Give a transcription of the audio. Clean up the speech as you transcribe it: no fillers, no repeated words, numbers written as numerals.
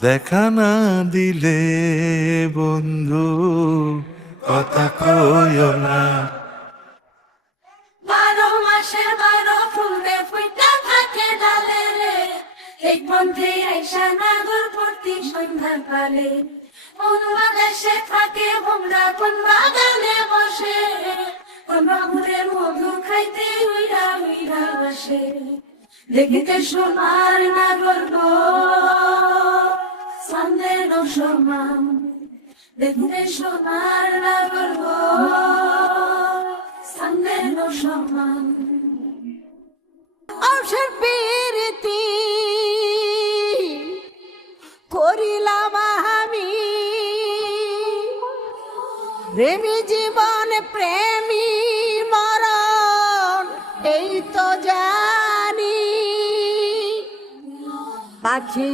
দেখা না দিলে বন্ধু কথা কইও না। 12 মাসের 12 ফুলে ফুইটা থাকে ডালে রে, এই পন্থে আইসা নাগর প্রতি সন্ধ্যাকালে। কোন বাদেশে থাকে ভোমরা, কোন বাগানে বসে, কোন বাবুরের মধু খাইতে উইরা উইরা আসে। দেখিতে সোনার নাগর গো চাঁদের সমান, দেখিতে সোনার নাগর গো চাঁদের সমান। অবসর প্রীতি করিলাম আমি, প্রেমী জীবন প্রেমী মরণ এই তো জানি। পাখি